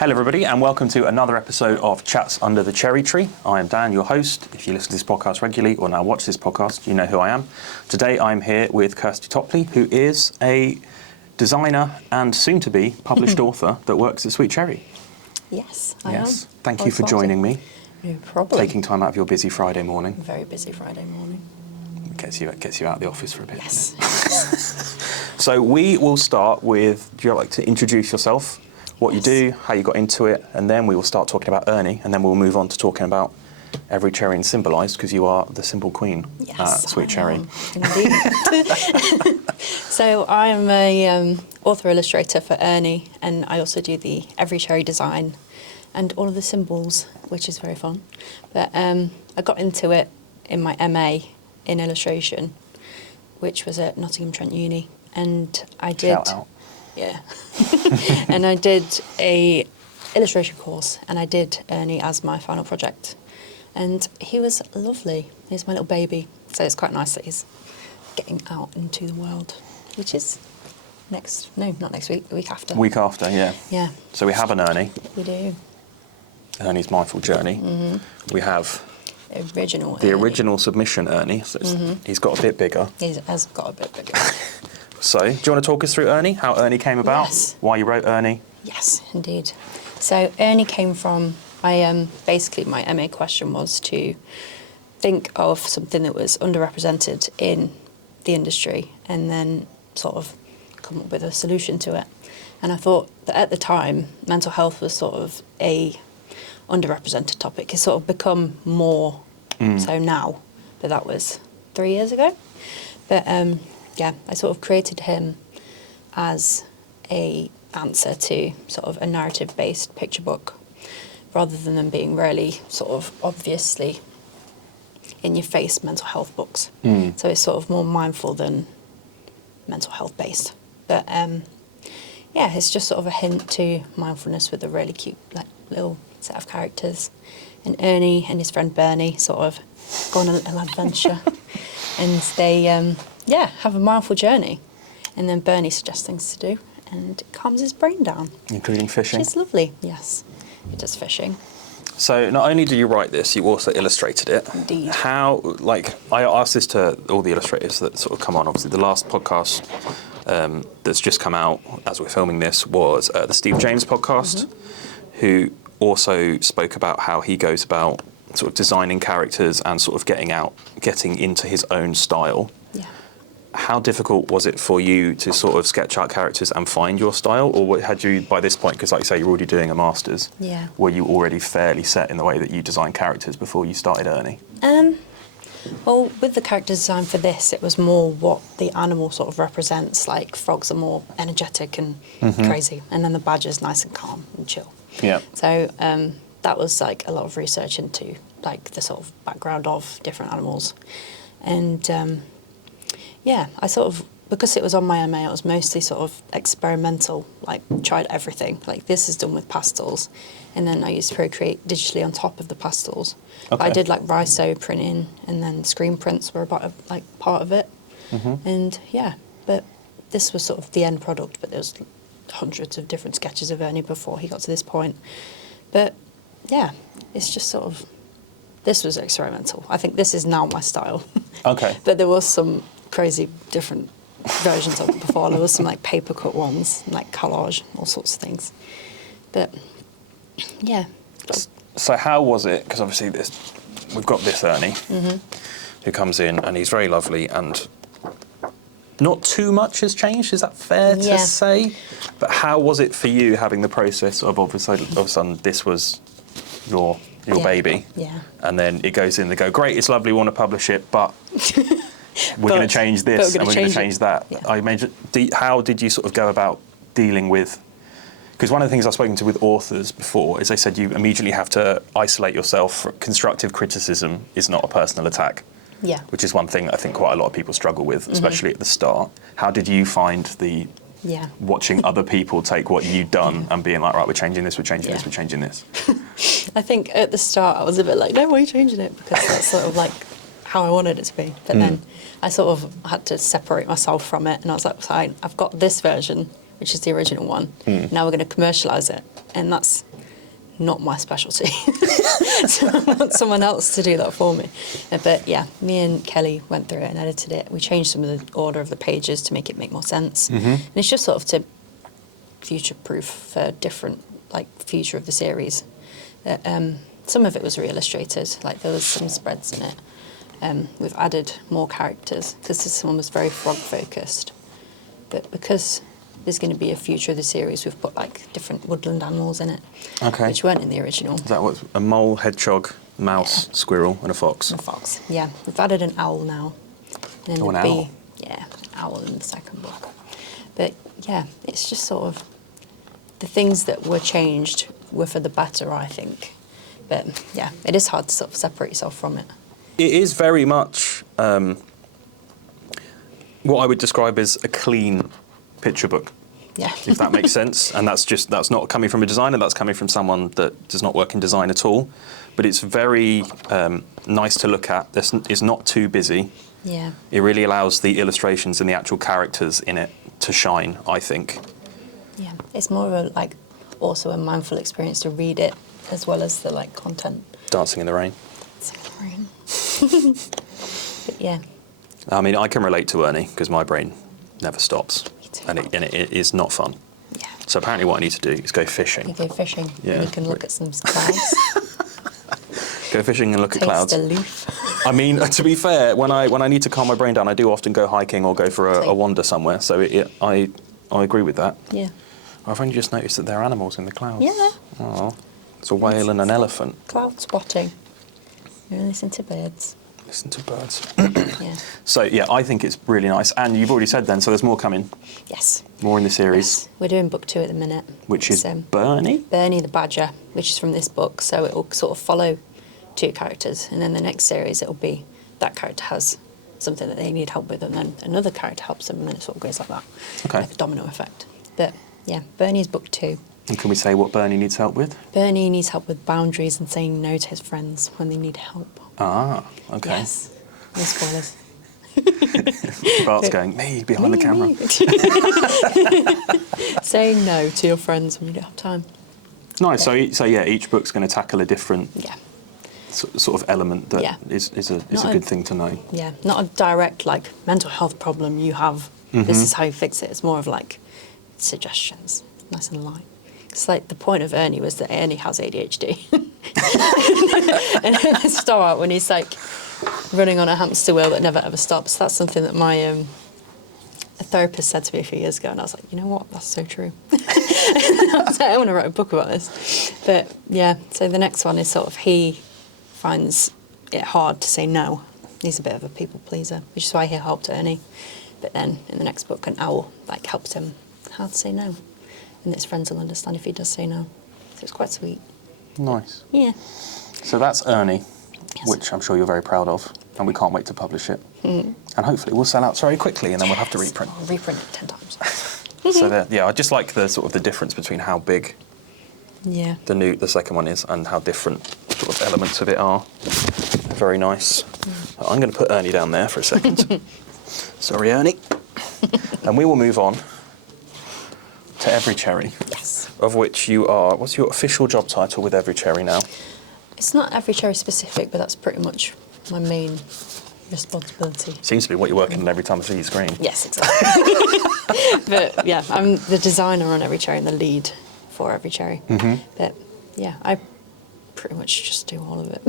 Hello everybody and welcome to another episode of Chats Under the Cherry Tree. I am Dan, your host. If you listen to this podcast regularly or now watch this podcast, you know who I am. Today I'm here with Kirsty Topley, who is a designer and soon-to-be published author that works at Sweet Cherry. Yes, I am. Thank you for joining me. No problem. Taking time out of your busy Friday morning. Very busy Friday morning. Gets you out of the office for a bit. Yes. So we will start with, do you like to introduce yourself? What you do, how you got into it, and then we will start talking about Ernie, and then we'll move on to talking about every cherry and symbolised, because you are the symbol queen at Sweet Cherry. Indeed. So I am a author-illustrator for Ernie, and I also do the every cherry design and all of the symbols, which is very fun. But I got into it in my MA in illustration, which was at Nottingham Trent Uni, and I did... Shout out. Yeah. And I did a illustration course, and I did Ernie as my final project. And he was lovely. He's my little baby. So it's quite nice that he's getting out into the world, which is not next week, the week after. Week after, yeah. Yeah. So we have an Ernie. We do. Ernie's Mindful Journey. Mm-hmm. We have the original submission Ernie. So he's got a bit bigger. He has got a bit bigger. So, do you want to talk us through Ernie? How Ernie came about? Yes. Why you wrote Ernie? Yes, indeed. So Ernie came from, basically my MA question was to think of something that was underrepresented in the industry and then sort of come up with a solution to it. And I thought that at the time, mental health was sort of a underrepresented topic. It's sort of become more so now, but that was 3 years ago. But yeah, I sort of created him as a answer to sort of a narrative-based picture book, rather than them being really sort of obviously in-your-face mental health books. So it's sort of more mindful than mental health-based. But yeah, it's just sort of a hint to mindfulness with a really cute little set of characters. And Ernie and his friend Bernie sort of go on a little adventure. And they... have a mindful journey. And then Bernie suggests things to do, and it calms his brain down. Including fishing? Which is lovely, yes. He does fishing. So not only do you write this, you also illustrated it. Indeed. How, I asked this to all the illustrators that sort of come on. Obviously, the last podcast that's just come out as we're filming this was the Steve James podcast, who also spoke about how he goes about sort of designing characters and sort of getting into his own style. Yeah. How difficult was it for you to sort of sketch out characters and find your style? Or had you, by this point, because like you say, you're already doing a master's, were you already fairly set in the way that you design characters before you started Ernie? Well, with the character design for this, it was more what the animal sort of represents. Like frogs are more energetic and crazy, and then the badger's nice and calm and chill. Yeah. So that was like a lot of research into like the sort of background of different animals. And yeah, I sort of, because it was on my MA, it was mostly sort of experimental, like tried everything. Like this is done with pastels, and then I used Procreate digitally on top of the pastels. Okay. I did like Riso printing, and then screen prints were part of it. And yeah, but this was sort of the end product, but there was hundreds of different sketches of Ernie before he got to this point. But yeah, it's just sort of, this was experimental. I think this is now my style. Okay. But there was some crazy different versions of it before. There was some like paper cut ones, like collage, all sorts of things. But yeah. So how was it? Because obviously we've got this Ernie who comes in and he's very lovely and not too much has changed. Is that fair to say? But how was it for you having the process of all of a sudden this was your baby? Yeah. And then it goes in, they go, great, it's lovely, we want to publish it, but we're going to change this and we're going to change that. Yeah. I imagine, how did you sort of go about dealing with, because one of the things I've spoken to with authors before is they said you immediately have to isolate yourself. Constructive criticism is not a personal attack. Yeah. Which is one thing I think quite a lot of people struggle with, especially at the start. How did you find watching other people take what you'd done and being like, right, we're changing this, we're changing this, we're changing this? I think at the start I was a bit like, no, why are you changing it? Because that's sort of like how I wanted it to be. But then I sort of had to separate myself from it, and I was like, fine, I've got this version, which is the original one. Now we're going to commercialise it, and that's not my specialty. So I want someone else to do that for me. But yeah, me and Kelly went through it and edited it. We changed some of the order of the pages to make it make more sense. And it's just sort of to future-proof for different, like, future of the series. Some of it was re-illustrated, like there was some spreads in it. We've added more characters because this one was very frog-focused. But because there's going to be a future of the series, we've put like different woodland animals in it, which weren't in the original. Is that what, a mole, hedgehog, mouse, squirrel, and a fox? And a fox, yeah. We've added an owl now. And then an there'll owl? Yeah, owl in the second book. But yeah, it's just sort of the things that were changed were for the better, I think. But yeah, it is hard to sort of separate yourself from it. It is very much what I would describe as a clean picture book. Yeah. If that makes sense. And that's not coming from a designer, that's coming from someone that does not work in design at all. But it's very nice to look at. It's not too busy. Yeah. It really allows the illustrations and the actual characters in it to shine, I think. Yeah. It's more of a, like, also a mindful experience to read it as well as the, like, content. Dancing in the rain. But yeah. I mean, I can relate to Ernie because my brain never stops. And it is not fun. Yeah. So apparently what I need to do is go fishing. You go fishing Yeah. and you can look at some clouds. Go fishing and look at clouds. Taste a leaf. I mean, to be fair, when I need to calm my brain down, I do often go hiking or go for a wander somewhere. So I agree with that. Yeah. I've only just noticed that there are animals in the clouds. Yeah. Oh, it's a whale and an elephant. Cloud spotting. You listen to birds. Listen to birds. Yeah. So yeah, I think it's really nice. And you've already said then, so there's more coming. Yes. More in the series. Yes. We're doing book 2 at the minute. Which is It's, Bernie? Bernie the Badger, which is from this book. So it will sort of follow 2 characters. And then the next series, it'll be that character has something that they need help with, and then another character helps them, and then it sort of goes like that. Okay. Like a domino effect. But yeah, Bernie's book 2. And can we say what Bernie needs help with? Bernie needs help with boundaries and saying no to his friends when they need help. Ah, okay. Yes. No spoilers. Bart's going, me, behind the camera. Say no to your friends when you don't have time. Nice. So yeah, each book's going to tackle a different Yeah. sort of element that Yeah. is a Not good thing to know. Yeah. Not a direct, like, mental health problem you have. This is how you fix it. It's more of, like, suggestions. Nice and light. It's like the point of Ernie was that Ernie has ADHD. And at the start, when he's, like, running on a hamster wheel that never ever stops, that's something that my a therapist said to me a few years ago, and I was like, you know what, that's so true. I was like, I want to write a book about this. But yeah, so the next one is sort of he finds it hard to say no. He's a bit of a people pleaser, which is why he helped Ernie. But then in the next book, an owl like helps him how to say no, and his friends will understand if he does say no. So it's quite sweet. Nice. Yeah. So that's Ernie, Yes. which I'm sure you're very proud of, and we can't wait to publish it. And hopefully we'll sell out very quickly, and then we'll have to reprint. I'll reprint it 10 times. So yeah, I just like the sort of the difference between how big Yeah. the second one is and how different sort of elements of it are. Very nice. I'm going to put Ernie down there for a second. Sorry, Ernie. And we will move on to Every Cherry, Yes. of which you are. What's your official job title with Every Cherry now? It's not Every Cherry specific, but that's pretty much my main responsibility. Seems to be what you're working on every time I see your screen. Yes, exactly. But yeah, I'm the designer on Every Cherry and the lead for Every Cherry. But yeah, I pretty much just do all of it.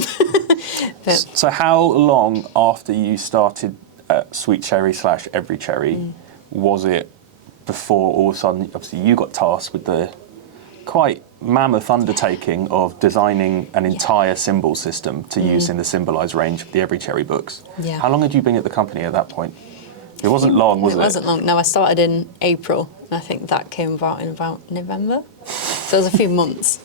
But So how long after you started at Sweet Cherry / Every Cherry was it before all of a sudden, obviously you got tasked with the quite mammoth undertaking of designing an entire symbol system to use in the Symbolise range of the Every Cherry books? Yeah. How long had you been at the company at that point? It wasn't long, was it? It wasn't long. No, I started in April, and I think that came about in about November. So it was a few months.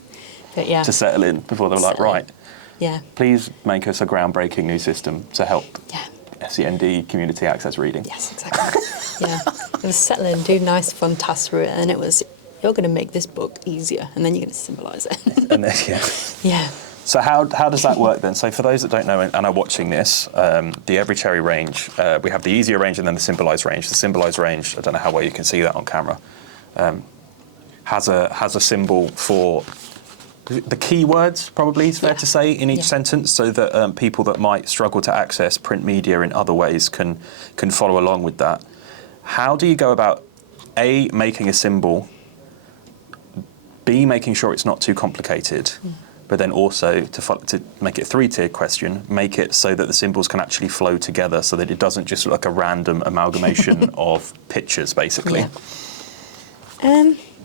But yeah. To settle in before they were like, Settle in. right, Yeah. please make us a groundbreaking new system to help Yeah. SEND community access reading. Yes, exactly. Yeah. It was settle in, do nice, fun tasks through it, and it was, you're going to make this book easier, and then you're going to symbolise it. And then, yeah. Yeah. So how does that work then? So for those that don't know and are watching this, the Every Cherry range, we have the easier range and then the Symbolise range. The Symbolise range, I don't know how well you can see that on camera, has a symbol for the keywords, probably is fair to say, in each sentence, so that people that might struggle to access print media in other ways can follow along with that. How do you go about A, making a symbol, B, making sure it's not too complicated, but then also to make it a three-tiered question, make it so that the symbols can actually flow together, so that it doesn't just look like a random amalgamation of pictures, basically.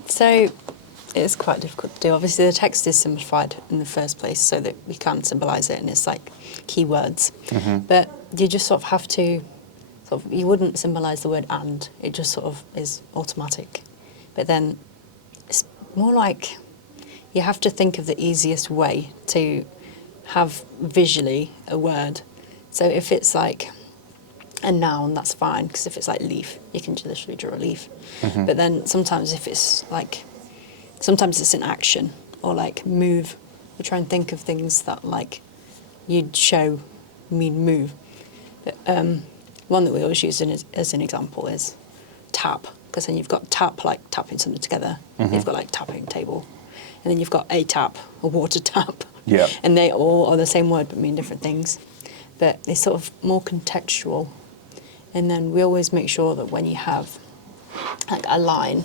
So it's quite difficult to do. Obviously, the text is simplified in the first place so that we can symbolise it, and it's like keywords. But you just sort of have to, you wouldn't symbolise the word "and." It just sort of is automatic. But then it's more like you have to think of the easiest way to have visually a word. So if it's like a noun, that's fine, because if it's like leaf, you can just literally draw a leaf. But then sometimes if it's like, sometimes it's an action or like move. We try and think of things that like you'd show mean move. But, one that we always use as an example is tap, because then you've got tap, like tapping something together. You've got like tapping table. And then you've got a tap, a water tap. Yeah. And they all are the same word but mean different things. But it's sort of more contextual. And then we always make sure that when you have like a line,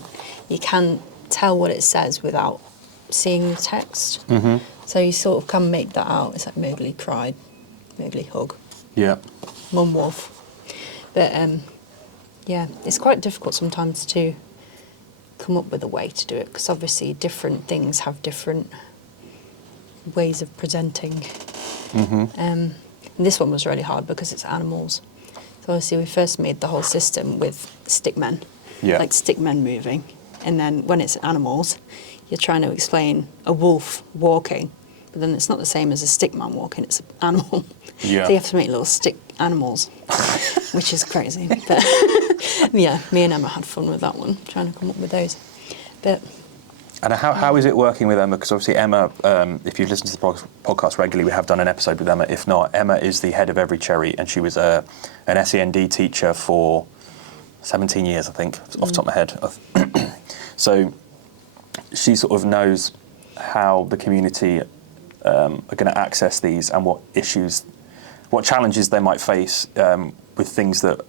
you can tell what it says without seeing the text. So you sort of can make that out. It's like Mowgli cried, Mowgli hug, Mum wolf. But yeah, it's quite difficult sometimes to come up with a way to do it, because obviously different things have different ways of presenting. And this one was really hard because it's animals. So obviously we first made the whole system with stickmen, like stickmen moving. And then when it's animals, you're trying to explain a wolf walking, but then it's not the same as a stickman walking, it's an animal. So you have to make little stick animals, which is crazy. But yeah, me and Emma had fun with that one, trying to come up with those. But and how is it working with Emma? Because obviously Emma, if you've listened to the podcast regularly, we have done an episode with Emma. If not, Emma is the head of Every Cherry, and she was an SEND teacher for 17 years, I think, off the top of my head. So she sort of knows how the community are going to access these and what issues, what challenges they might face with things that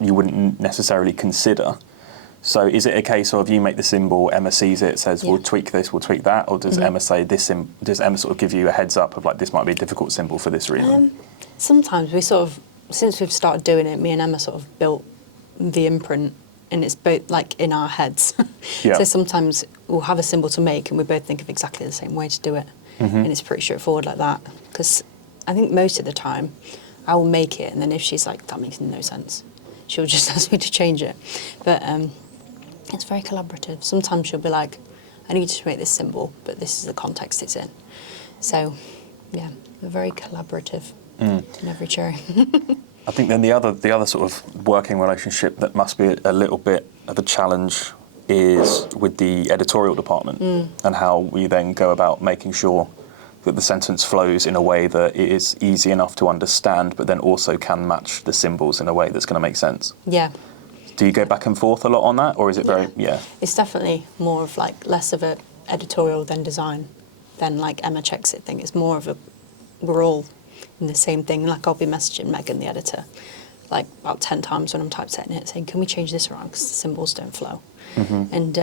you wouldn't necessarily consider. So is it a case of you make the symbol, Emma sees it, says, we'll tweak this, we'll tweak that, or does Emma say this, does Emma sort of give you a heads up of like, this might be a difficult symbol for this reason? Sometimes we sort of, since we've started doing it, me and Emma sort of built the imprint, and it's both like in our heads. So sometimes we'll have a symbol to make and we both think of exactly the same way to do it. And it's pretty straightforward like that, because I think most of the time I will make it, and then if she's like, that makes no sense, she'll just ask me to change it. But it's very collaborative. Sometimes she'll be like, I need you to make this symbol, but this is the context it's in. So yeah, we're very collaborative in Every Cherry. I think then the other sort of working relationship that must be a little bit of a challenge is with the editorial department, and how we then go about making sure that the sentence flows in a way that it is easy enough to understand, but then also can match the symbols in a way that's going to make sense. Yeah. Do you go back and forth a lot on that, or is it very, It's definitely more of like less of a editorial than design, than like Emma checks it thing. It's more of a, we're all in the same thing. Like I'll be messaging Megan, the editor, like about 10 times when I'm typesetting it, saying, can we change this around because the symbols don't flow? And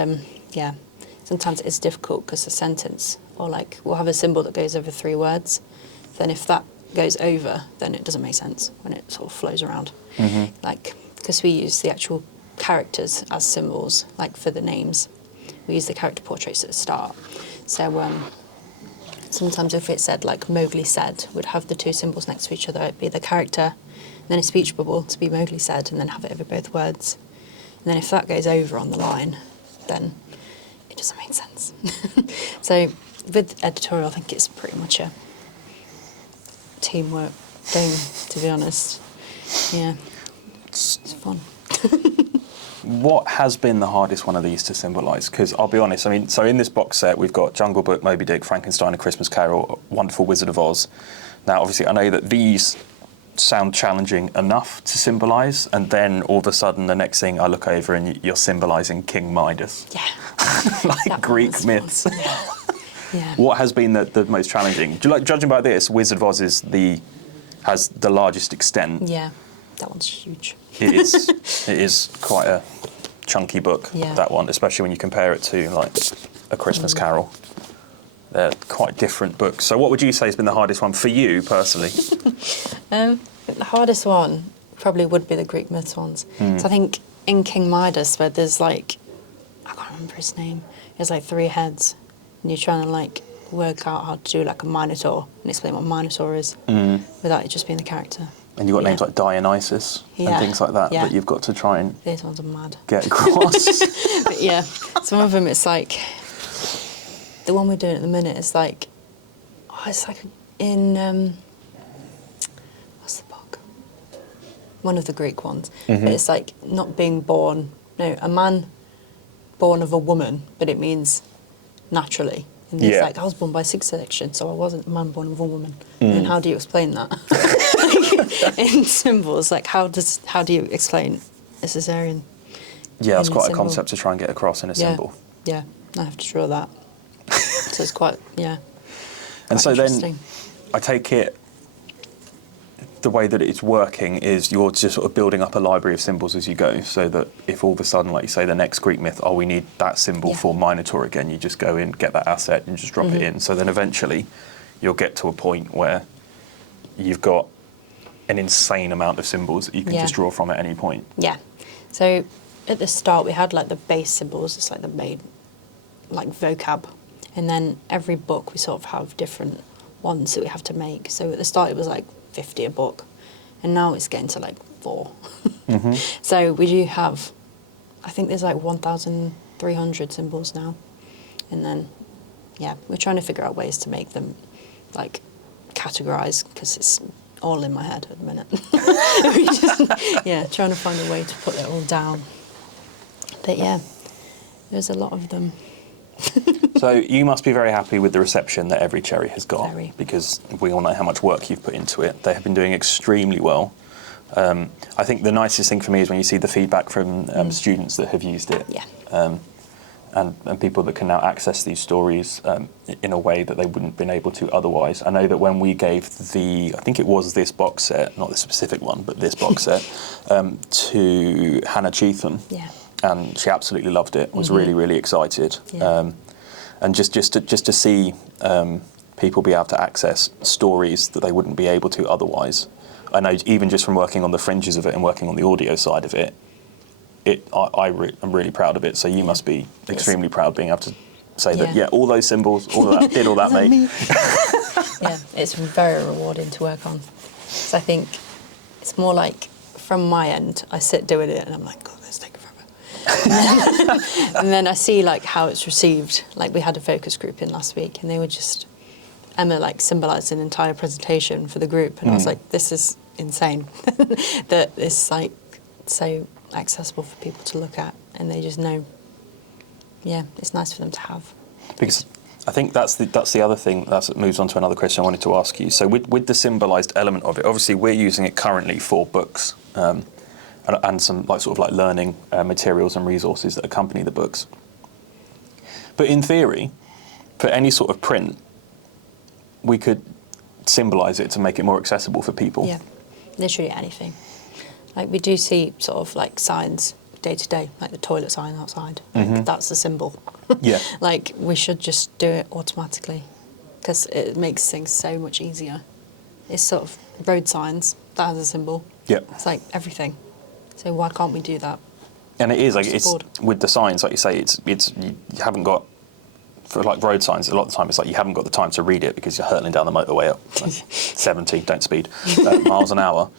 yeah, sometimes it's difficult because the sentence, or like we'll have a symbol that goes over 3 words, then if that goes over, then it doesn't make sense when it sort of flows around. Like, because we use the actual characters as symbols, like for the names, we use the character portraits at the start. So sometimes if it said like Mowgli said, we'd have the 2 symbols next to each other. It'd be the character, and then a speech bubble to be Mowgli said, and then have it over both words. And then if that goes over on the line, then it doesn't make sense. So with editorial, I think it's pretty much a teamwork thing, to be honest. Yeah, it's fun. What has been the hardest one of these to symbolise? Because I'll be honest, I mean, so in this box set, we've got Jungle Book, Moby Dick, Frankenstein, A Christmas Carol, Wonderful Wizard of Oz. Now, obviously, I know that these sound challenging enough to symbolise, and then all of a sudden the next thing I look over and you're symbolising King Midas. Yeah. Like Greek myths. Yeah. What has been the most challenging? Do you like, judging by this, Wizard of Oz has the largest extent. Yeah, that one's huge. It is. It is quite a chunky book, Yeah. that one, especially when you compare it to like A Christmas Carol. They're quite different books. So what would you say has been the hardest one for you personally? The hardest one probably would be the Greek myths ones. So I think in King Midas, where there's like, I can't remember his name, there's like 3 heads, and you're trying to like work out how to do like a Minotaur and explain what Minotaur is without it just being the character. And you've got names like Dionysus and things like that that you've got to try and These ones are mad. get across. But yeah, some of them it's like, the one we're doing at the minute is like, it's like in, what's the book? One of the Greek ones. But it's like not being born, no, a man born of a woman, but it means naturally. And it's like, I was born by C-section, so I wasn't a man born of a woman. And how do you explain that? In symbols, like how do you explain a cesarean? Yeah, it's quite a concept to try and get across in a symbol. Yeah, I have to draw that. So it's quite, And so then, interesting. I take it, the way that it's working is you're just sort of building up a library of symbols as you go, so that if all of a sudden, like you say, the next Greek myth, we need that symbol for Minotaur again, you just go in, get that asset, and just drop it in. So then eventually, you'll get to a point where you've got an insane amount of symbols that you can just draw from at any point. Yeah. So at the start, we had like the base symbols, it's like the main, like vocab. And then every book, we sort of have different ones that we have to make. So at the start, it was like 50 a book. And now it's getting to like 4. So we do have, I think there's like 1,300 symbols now. And then, we're trying to figure out ways to make them like categorise, because it's all in my head at the minute. We just, trying to find a way to put it all down. But there's a lot of them. So you must be very happy with the reception that Every Cherry has got, Very. because we all know how much work you've put into it. They have been doing extremely well. I think the nicest thing for me is when you see the feedback from students that have used it. Yeah. And people that can now access these stories in a way that they wouldn't have been able to otherwise. I know that when we gave I think it was this box set, not the specific one, but this box set, to Hannah Cheetham, and she absolutely loved it, was really, really excited. And just to see people be able to access stories that they wouldn't be able to otherwise. I know even just from working on the fringes of it and working on the audio side of it, I'm really proud of it. So you must be extremely proud being able to say that, all those symbols, all of that, did all that, mate. It's very rewarding to work on. So I think it's more like, from my end, I sit doing it and I'm like, God, this is taking forever. And then I see like how it's received. Like we had a focus group in last week and they were just, Emma like symbolised an entire presentation for the group. And I was like, this is insane. That it's like so accessible for people to look at, and they just know, it's nice for them to have. Because I think that's the other thing that moves on to another question I wanted to ask you. So with the symbolised element of it, obviously we're using it currently for books and some like sort of like learning materials and resources that accompany the books. But in theory, for any sort of print, we could symbolise it to make it more accessible for people. Yeah, literally anything. Like we do see sort of like signs day to day, like the toilet sign outside. Like that's a symbol. Yeah. Like we should just do it automatically, because it makes things so much easier. It's sort of road signs, that has a symbol. Yeah. It's like everything. So why can't we do that? And it is like it's with the signs, like you say, it's you haven't got, for like road signs, a lot of the time it's like you haven't got the time to read it because you're hurtling down the motorway up 70, don't speed, miles an hour.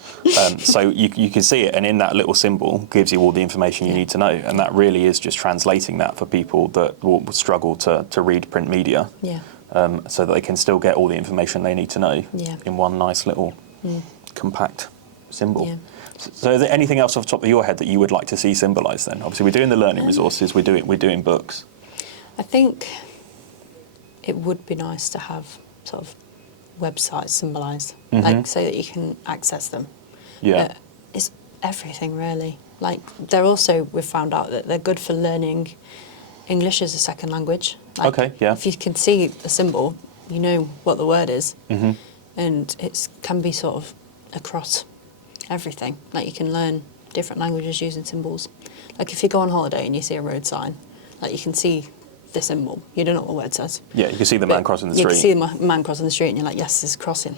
So you can see it, and in that little symbol gives you all the information you need to know, and that really is just translating that for people that will struggle to read print media, so that they can still get all the information they need to know in one nice little compact symbol. Yeah. So is there anything else off the top of your head that you would like to see symbolised then? Obviously we're doing the learning resources, we're doing books. I think it would be nice to have sort of websites symbolised, like so that you can access them Yeah. It's everything, really. Like, we've found out that they're good for learning English as a second language. Like, Okay, yeah. if you can see the symbol, you know what the word is. Mm-hmm. And it can be sort of across everything. Like, you can learn different languages using symbols. Like, if you go on holiday and you see a road sign, like, you can see the symbol. You don't know what the word says. Yeah, you can see the man crossing the street. You can see the man crossing the street and you're like, yes, this is crossing.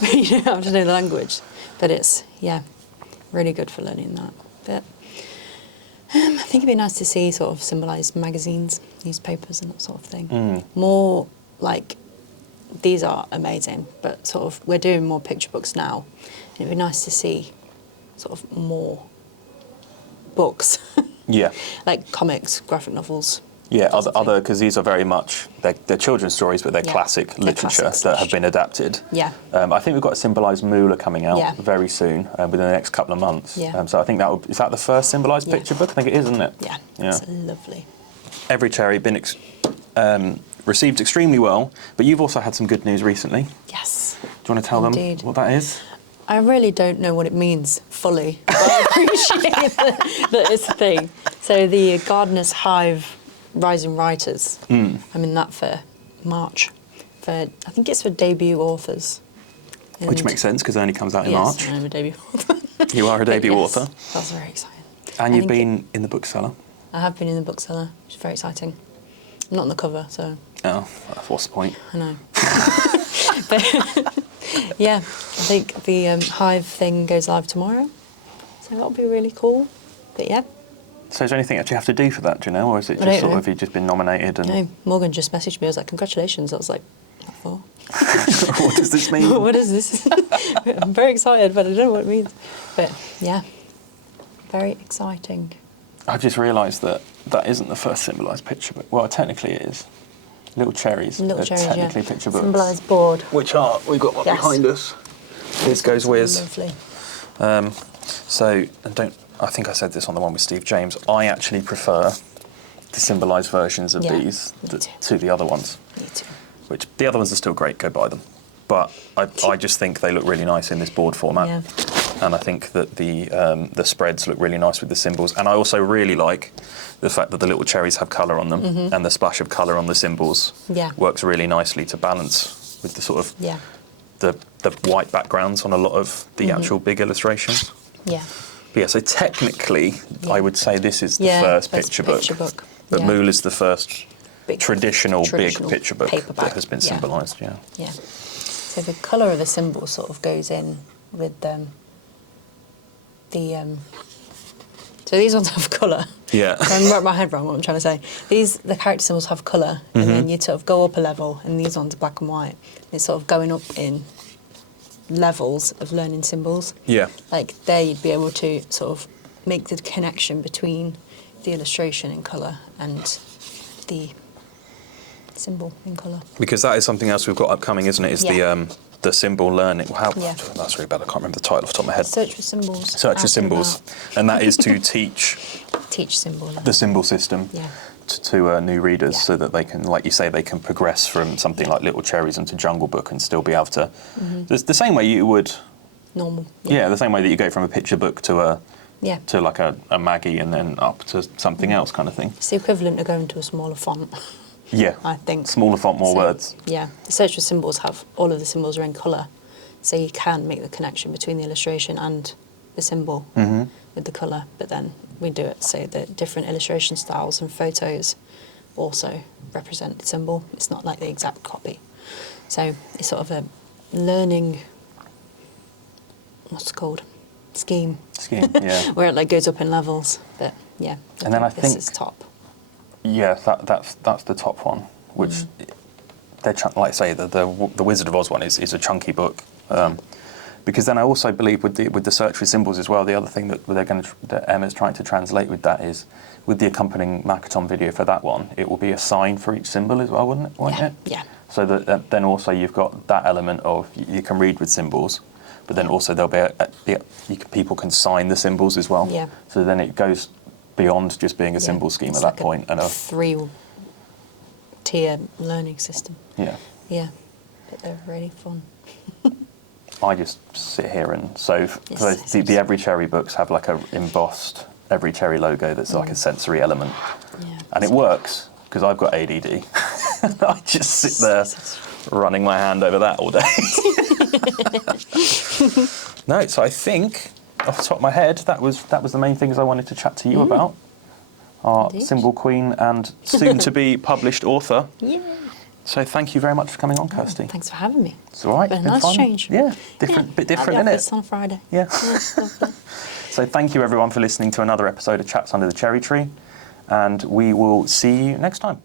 But you don't have to know the language. But it's, really good for learning that. But I think it'd be nice to see sort of symbolised magazines, newspapers and that sort of thing. More like, these are amazing, but sort of we're doing more picture books now. And it'd be nice to see sort of more books. Yeah. Like comics, graphic novels. Yeah, other because these are very much, they're children's stories, but they're classic literature that have been adapted. Yeah. I think we've got a symbolised Moolah coming out Yeah. very soon, within the next couple of months. Yeah. So I think is that the first symbolised picture book? I think it is, isn't it? Yeah, Yeah. it's lovely. Every Cherry been received extremely well, but you've also had some good news recently. Yes. Do you want to tell Indeed. them what that is? I really don't know what it means fully, but I appreciate that it's a thing. So the Gardener's Hive Rising Writers, I'm in that for March. I think it's for debut authors. Which And makes sense because it only comes out in yes, March. I'm a debut author. You are a But debut yes, author. That's very exciting. And I you've think been in the bookseller. I have been in the bookseller, which is very exciting. I'm not on the cover, so Oh, what's the point? I know. But yeah, I think the Hive thing goes live tomorrow, so that'll be really cool. But yeah. So is there anything that you have to do for that, do you know? Or is it I just don't sort know. of you've just been nominated and... No, Morgan just messaged me. I was like, congratulations. I was like, what for? What does this mean? What is this? I'm very excited, but I don't know what it means. But yeah, very exciting. I've just realised that isn't the first symbolised picture book. Well, technically it is. Little Cherries Little are Cherries, technically picture books. Symbolised board. Which are, we've got one Yes. behind us. This goes with. Lovely. So, I think I said this on the one with Steve James, I actually prefer the symbolised versions of Yeah, these me too. to the other ones. Me too. Which, the other ones are still great, go buy them. But I just think they look really nice in this board format. Yeah. And I think that the spreads look really nice with the symbols. And I also really like the fact that the little cherries have colour on them, and the splash of colour on the symbols works really nicely to balance with the sort of the white backgrounds on a lot of the actual big illustrations. Yeah. But yeah, so technically, I would say this is the first picture book. But Mool is the first traditional big picture book paperback. that has been symbolised. Yeah. Yeah. So the colour of the symbol sort of goes in with so these ones have colour. Yeah. I'm wrapping my head around what I'm trying to say. The character symbols have colour, and then you sort of go up a level, and these ones are black and white. It's sort of going up in levels of learning symbols. Yeah. Like there you'd be able to sort of make the connection between the illustration in colour and the symbol in colour. Because that is something else we've got upcoming, isn't it? Is the symbol learning. That's really bad. I can't remember the title off the top of my head. Search for symbols. Search for symbols, and that is to teach symbol learning. the symbol system to new readers, so that they can, like you say, they can progress from something like Little Cherries into Jungle Book and still be able to. The same way you would. Normal. Yeah, the same way that you go from a picture book to a. Yeah. To like a Maggie and then up to something else kind of thing. It's the equivalent of going to a smaller font. Yeah. I think. Smaller font, more words. Yeah. The search for symbols all of the symbols are in colour, so you can make the connection between the illustration and the symbol with the colour. But then we do it so that different illustration styles and photos also represent the symbol. It's not like the exact copy. So it's sort of a learning, what's it called? Scheme, yeah. where it like goes up in levels. But yeah, And then I this think is top. Yeah, that's the top one, which they're like I say the Wizard of Oz one is a chunky book, because then I also believe with the search for symbols as well. The other thing that Emma's trying to translate with that is with the accompanying Makaton video for that one, it will be a sign for each symbol as well, wouldn't it? Yeah. So that then also you've got that element of you can read with symbols, but then also there'll be people can sign the symbols as well. Yeah. So then it goes beyond just being a symbol scheme It's at like that point. A 3-tier learning system. Yeah. Yeah. But they're really fun. I just sit here and so Yes, the Every Cherry books have like a embossed Every Cherry logo that's like a sensory element, and it works because I've got ADD. I just sit there running my hand over that all day. No, so I think off the top of my head that was the main things I wanted to chat to you about. Our Indeed. symbol queen and soon to be published author. Yeah. So thank you very much for coming on, Kirsty. Thanks for having me. It's all right. Been a been nice fun. change. Yeah, bit different, At the innit? office on Friday. Yeah. Lovely. So thank you everyone for listening to another episode of Chats Under the Cherry Tree, and we will see you next time.